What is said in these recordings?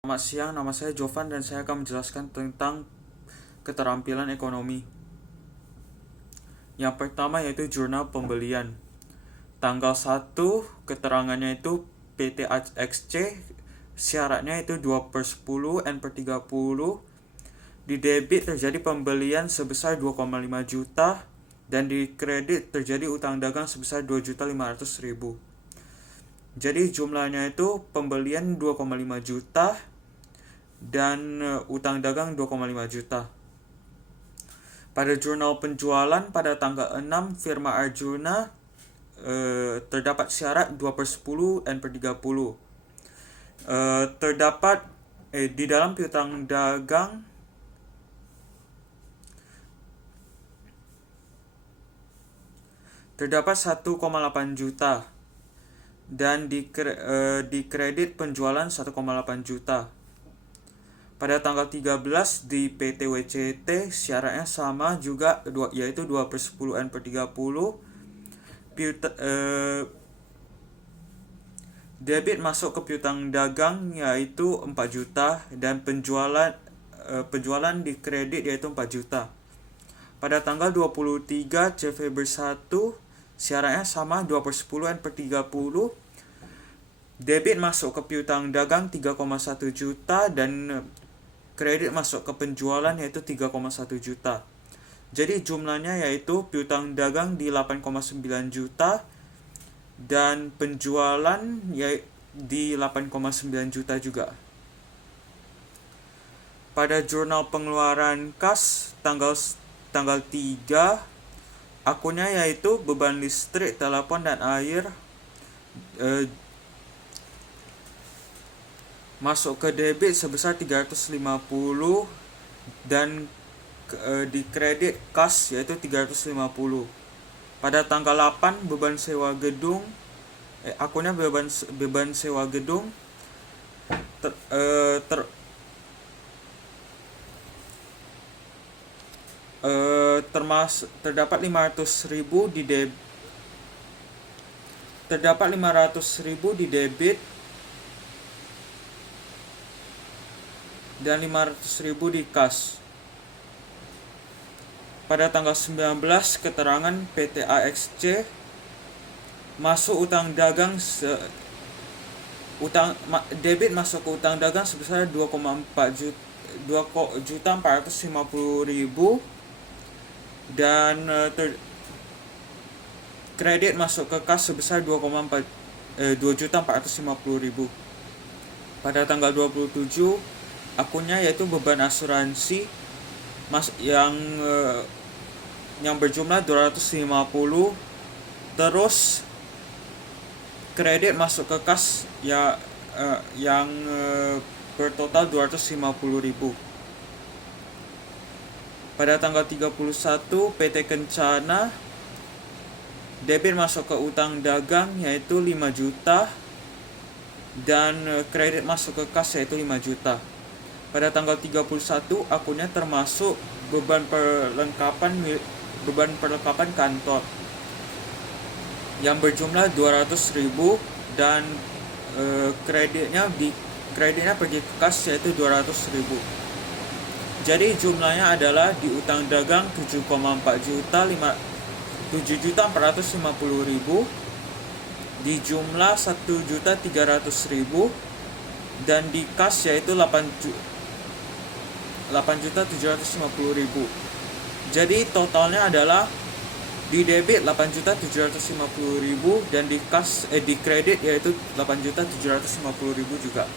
Selamat siang, nama saya Jovan dan saya akan menjelaskan tentang keterampilan ekonomi. Yang pertama yaitu jurnal pembelian. Tanggal 1 keterangannya itu PT XC, syaratnya itu 2/10 N/30. Di debit terjadi pembelian sebesar 2,5 juta dan di kredit terjadi utang dagang sebesar 2.500.000. Jadi jumlahnya itu pembelian 2,5 juta dan utang dagang 2,5 juta. Pada jurnal penjualan pada tanggal 6 firma Arjuna terdapat syarat 2/10 N/30. Terdapat di dalam piutang dagang terdapat 1,8 juta dan di kredit penjualan 1,8 juta. Pada tanggal 13 di PT WCT syaratnya sama juga yaitu 2/10 N/30. Debit masuk ke piutang dagang yaitu 4 juta dan penjualan di kredit yaitu 4 juta. Pada tanggal 23 Februari 1 syaratnya sama 2/10 N/30. Debit masuk ke piutang dagang 3,1 juta dan kredit masuk ke penjualan yaitu 3,1 juta. Jadi jumlahnya yaitu piutang dagang di 8,9 juta dan penjualan di 8,9 juta juga. Pada jurnal pengeluaran kas tanggal 3 akunnya yaitu beban listrik, telepon dan air masuk ke debit sebesar 350 dan di kredit kas yaitu 350. Pada tanggal 8 beban sewa gedung akunnya beban sewa gedung terdapat 500.000 di debit dan 500.000 di kas. Pada tanggal 19 keterangan PT AXC masuk utang dagang debit masuk ke utang dagang sebesar 2.450.000 dan kredit masuk ke kas sebesar 2.450.000. Pada tanggal 27 akunnya yaitu beban asuransi yang berjumlah 250, terus kredit masuk ke kas yang bertotal 250.000. Pada tanggal 31 PT Kencana debit masuk ke utang dagang yaitu 5 juta dan kredit masuk ke kas yaitu 5 juta. Pada tanggal 31 akunnya termasuk beban perlengkapan kantor yang berjumlah 200.000 dan kreditnya pergi ke kas yaitu 200.000. Jadi jumlahnya adalah di utang dagang 7,4 juta 7.450.000, di jumlah 1.300.000 dan di kas yaitu 8.750.000. Jadi totalnya adalah di debit 8.750.000 dan di kas di kredit yaitu 8.750.000 juga.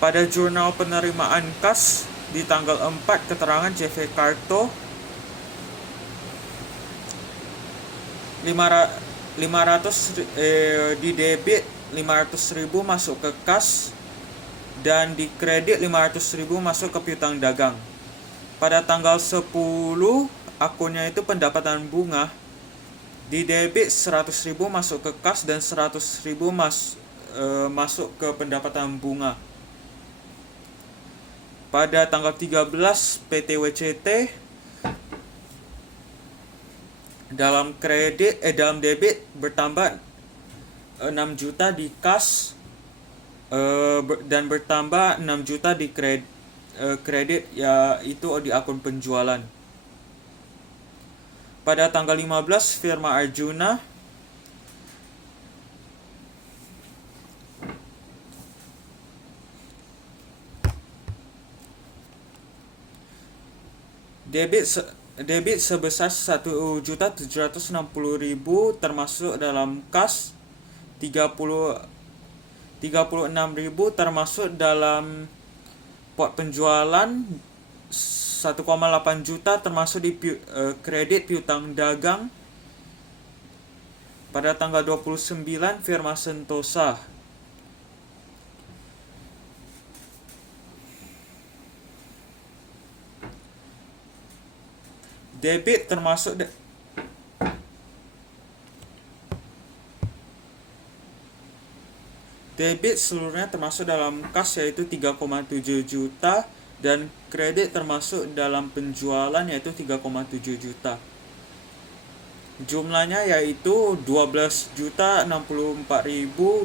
Pada jurnal penerimaan kas di tanggal 4 keterangan CV Karto 500 di debit 500.000 masuk ke kas dan di kredit 500.000 masuk ke piutang dagang. Pada tanggal 10 akunnya itu pendapatan bunga, di debit 100.000 masuk ke kas dan 100.000 masuk ke pendapatan bunga. Pada tanggal 13 PT WCT dalam debit bertambah 6 juta di kas dan bertambah 6 juta di kredit yaitu di akun penjualan. Pada tanggal 15 firma Arjuna debit sebesar 1.760.000 termasuk dalam kas, 36.000 termasuk dalam pot penjualan, 1,8 juta termasuk di kredit piutang dagang. Pada tanggal 29 firma Sentosa debit seluruhnya termasuk dalam kas yaitu 3,7 juta dan kredit termasuk dalam penjualan yaitu 3,7 juta. Jumlahnya yaitu 12.064.000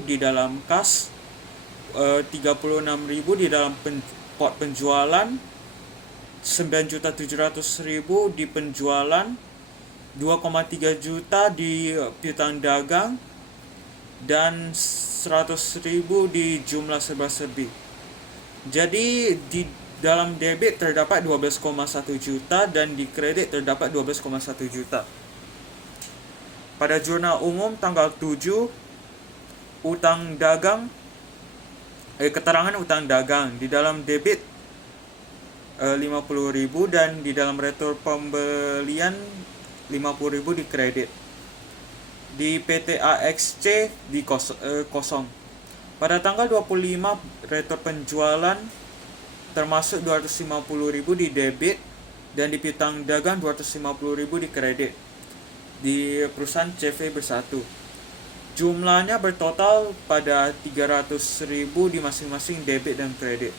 di dalam kas, 36.000 di dalam pot penjualan, 9.700.000 di penjualan, 2,3 juta di piutang dagang, dan 100.000 di jumlah serba-serbi. Jadi di dalam debit terdapat 12,1 juta dan di kredit terdapat 12,1 juta. Pada jurnal umum tanggal 7 utang dagang keterangan utang dagang di dalam debit 50.000 dan di dalam retur pembelian 50.000 di kredit. Di PT AXC di kosong. Pada tanggal 25 retur penjualan termasuk 250.000 di debit dan di piutang dagang 250.000 di kredit di perusahaan CV Bersatu. Jumlahnya bertotal pada 300.000 di masing-masing debit dan kredit.